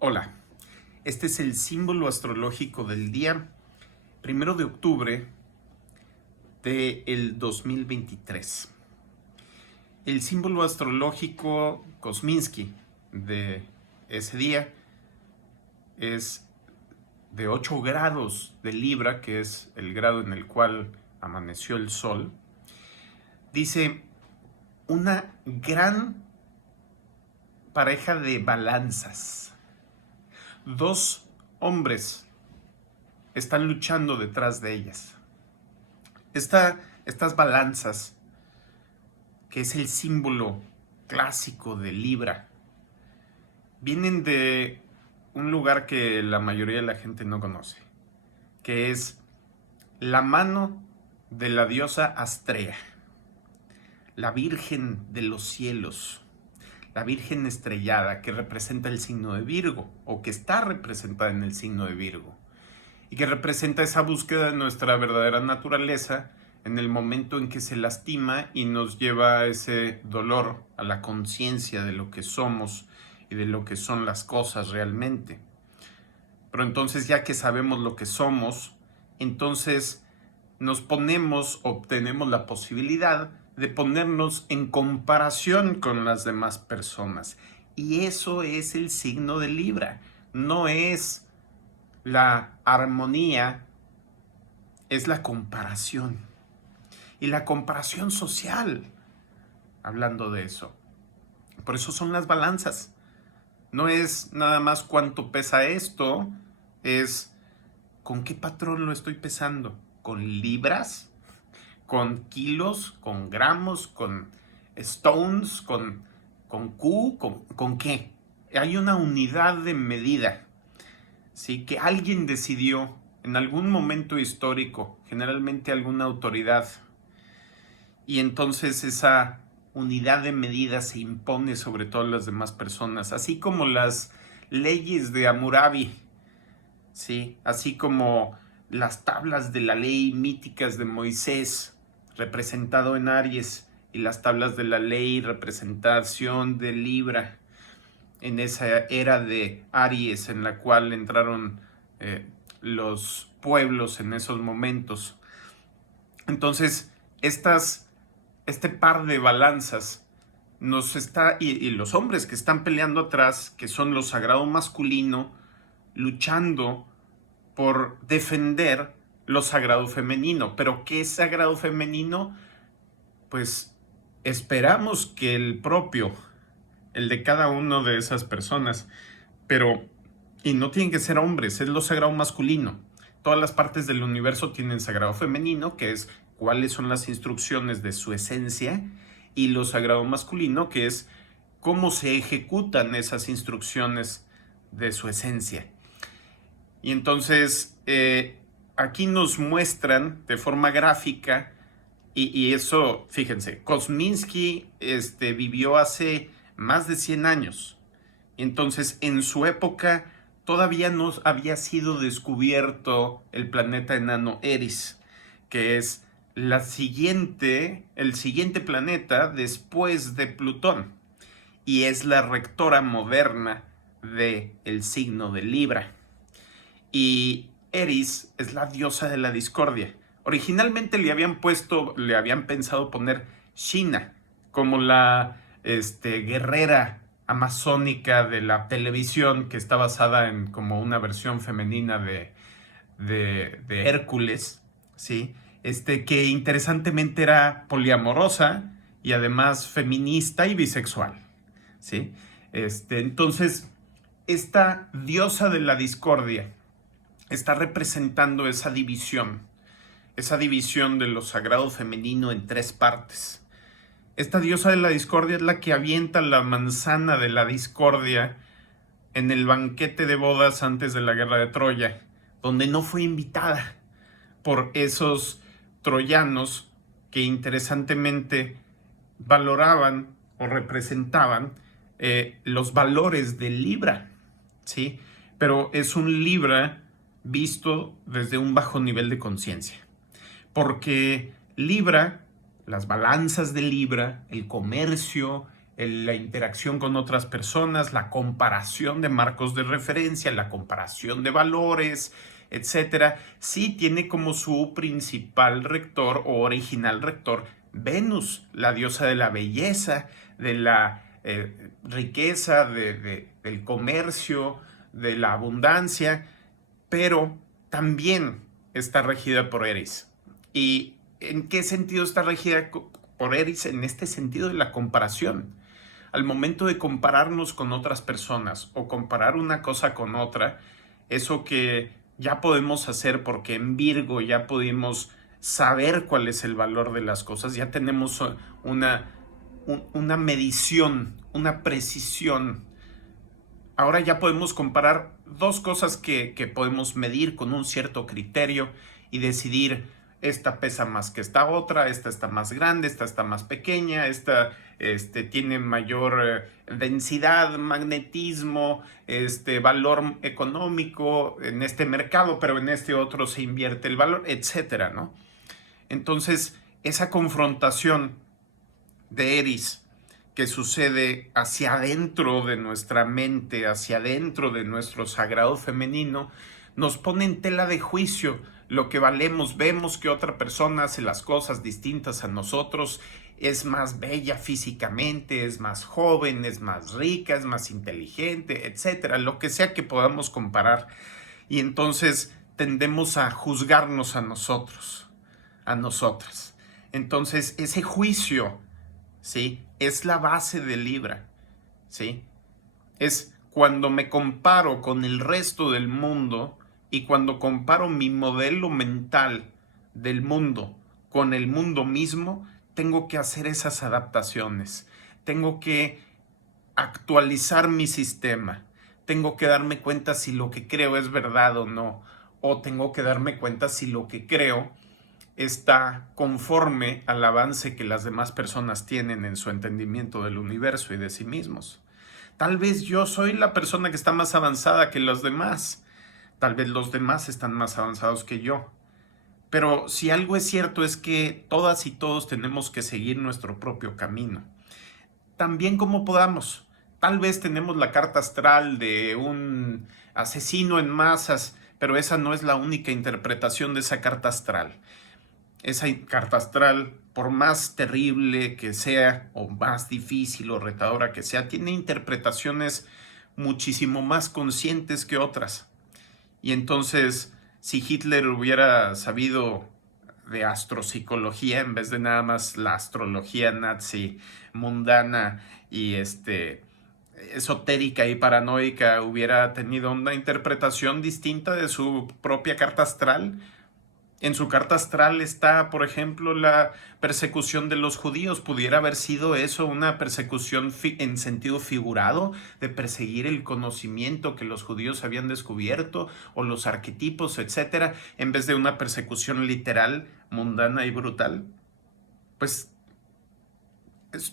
Hola, este es el símbolo astrológico del día 1 de octubre del 2023. El símbolo astrológico Kosminski de ese día es de 8 grados de Libra, que es el grado en el cual amaneció el Sol. Dice, una gran pareja de balanzas. Dos hombres están luchando detrás de ellas. Estas balanzas, que es el símbolo clásico de Libra, vienen de un lugar que la mayoría de la gente no conoce, que es la mano de la diosa Astrea, la Virgen de los cielos, la Virgen estrellada que representa el signo de Virgo, o que está representada en el signo de Virgo, y que representa esa búsqueda de nuestra verdadera naturaleza en el momento en que se lastima y nos lleva a ese dolor, a la conciencia de lo que somos y de lo que son las cosas realmente. Pero entonces, ya que sabemos lo que somos, entonces obtenemos la posibilidad de ponernos en comparación con las demás personas. Y eso es el signo de Libra. No es la armonía, es la comparación. Y la comparación social, hablando de eso. Por eso son las balanzas. No es nada más cuánto pesa esto, es con qué patrón lo estoy pesando. ¿Con libras? ¿Con kilos? ¿Con gramos? ¿Con stones? ¿Con Q? ¿Con qué? Hay una unidad de medida, ¿sí? Que alguien decidió en algún momento histórico, generalmente alguna autoridad, y entonces esa unidad de medida se impone sobre todas las demás personas, así como las leyes de Hammurabi, ¿sí? Así como las tablas de la ley míticas de Moisés, representado en Aries, y las tablas de la ley, representación de Libra, en esa era de Aries en la cual entraron los pueblos en esos momentos. Entonces, este par de balanzas nos está, y los hombres que están peleando atrás, que son lo sagrado masculino, luchando por defender lo sagrado femenino. Pero ¿qué es sagrado femenino? Pues esperamos que el propio, el de cada una de esas personas, pero, y no tienen que ser hombres, es lo sagrado masculino. Todas las partes del universo tienen sagrado femenino, que es cuáles son las instrucciones de su esencia, y lo sagrado masculino, que es cómo se ejecutan esas instrucciones de su esencia. Y entonces aquí nos muestran de forma gráfica, y eso, fíjense, Kosminski vivió hace más de 100 años. Entonces, en su época todavía no había sido descubierto el planeta enano Eris, que es el siguiente planeta después de Plutón, y es la rectora moderna del signo de Libra. Y Eris es la diosa de la discordia. Originalmente le habían pensado poner Shina como la guerrera amazónica de la televisión, que está basada en como una versión femenina de Hércules, ¿sí? Que interesantemente era poliamorosa y además feminista y bisexual, ¿sí? Entonces, esta diosa de la discordia está representando esa división de lo sagrado femenino en 3 partes. Esta diosa de la discordia es la que avienta la manzana de la discordia en el banquete de bodas antes de la guerra de Troya, donde no fue invitada por esos troyanos que interesantemente valoraban o representaban los valores de Libra, ¿sí? Pero es un Libra visto desde un bajo nivel de conciencia, porque Libra, las balanzas de Libra, el comercio, la interacción con otras personas, la comparación de marcos de referencia, la comparación de valores, etcétera, sí tiene como su principal rector o original rector Venus, la diosa de la belleza, de la riqueza, del comercio, de la abundancia, pero también está regida por Eris. ¿Y en qué sentido está regida por Eris? En este sentido de la comparación. Al momento de compararnos con otras personas o comparar una cosa con otra, eso que ya podemos hacer porque en Virgo ya pudimos saber cuál es el valor de las cosas, ya tenemos una medición, una precisión. Ahora ya podemos comparar dos cosas que podemos medir con un cierto criterio y decidir: esta pesa más que esta otra, esta está más grande, esta está más pequeña, esta tiene mayor densidad, magnetismo, valor económico en este mercado, pero en este otro se invierte el valor, etcétera, ¿no? Entonces, esa confrontación de Eris que sucede hacia adentro de nuestra mente, hacia adentro de nuestro sagrado femenino, nos pone en tela de juicio lo que valemos. Vemos que otra persona hace las cosas distintas a nosotros, es más bella físicamente, es más joven, es más rica, es más inteligente, etcétera, lo que sea que podamos comparar. Y entonces tendemos a juzgarnos a nosotros, a nosotras. Entonces ese juicio, ¿sí?, es la base de Libra, ¿sí? Es cuando me comparo con el resto del mundo y cuando comparo mi modelo mental del mundo con el mundo mismo, tengo que hacer esas adaptaciones, tengo que actualizar mi sistema, tengo que darme cuenta si lo que creo es verdad o no, o tengo que darme cuenta si lo que creo está conforme al avance que las demás personas tienen en su entendimiento del universo y de sí mismos. Tal vez yo soy la persona que está más avanzada que los demás. Tal vez los demás están más avanzados que yo. Pero si algo es cierto es que todas y todos tenemos que seguir nuestro propio camino. También como podamos. Tal vez tenemos la carta astral de un asesino en masas, pero esa no es la única interpretación de esa carta astral. Esa carta astral, por más terrible que sea, o más difícil o retadora que sea, tiene interpretaciones muchísimo más conscientes que otras. Y entonces, si Hitler hubiera sabido de astropsicología en vez de nada más la astrología nazi mundana y esotérica y paranoica, hubiera tenido una interpretación distinta de su propia carta astral. En su carta astral está, por ejemplo, la persecución de los judíos. ¿Pudiera haber sido eso una persecución en sentido figurado, de perseguir el conocimiento que los judíos habían descubierto, o los arquetipos, etcétera, en vez de una persecución literal, mundana y brutal? Pues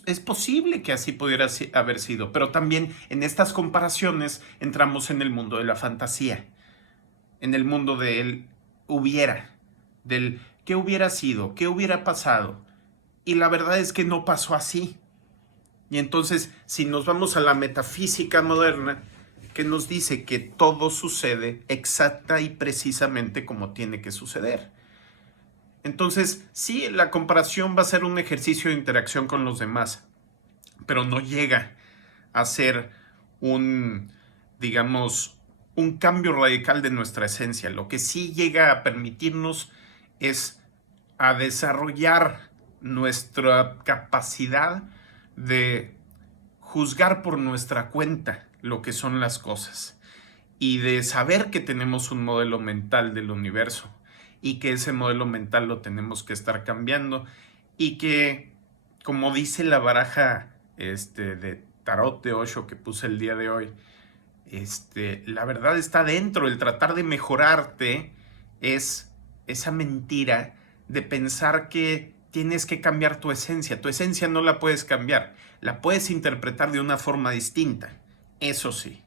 es posible que así pudiera haber sido, pero también en estas comparaciones entramos en el mundo de la fantasía, en el mundo del hubiera, del qué hubiera sido, qué hubiera pasado. Y la verdad es que no pasó así. Y entonces, si nos vamos a la metafísica moderna, que nos dice que todo sucede exacta y precisamente como tiene que suceder. Entonces, sí, la comparación va a ser un ejercicio de interacción con los demás, pero no llega a ser digamos, un cambio radical de nuestra esencia. Lo que sí llega a permitirnos es a desarrollar nuestra capacidad de juzgar por nuestra cuenta lo que son las cosas y de saber que tenemos un modelo mental del universo y que ese modelo mental lo tenemos que estar cambiando y que, como dice la baraja de tarot de Osho que puse el día de hoy, la verdad está dentro. El tratar de mejorarte es esa mentira de pensar que tienes que cambiar tu esencia. Tu esencia no la puedes cambiar, la puedes interpretar de una forma distinta, eso sí,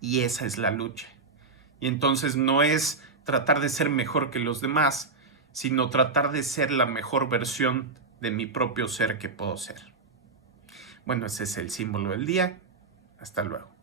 y esa es la lucha. Y entonces no es tratar de ser mejor que los demás, sino tratar de ser la mejor versión de mi propio ser que puedo ser. Bueno, ese es el símbolo del día. Hasta luego.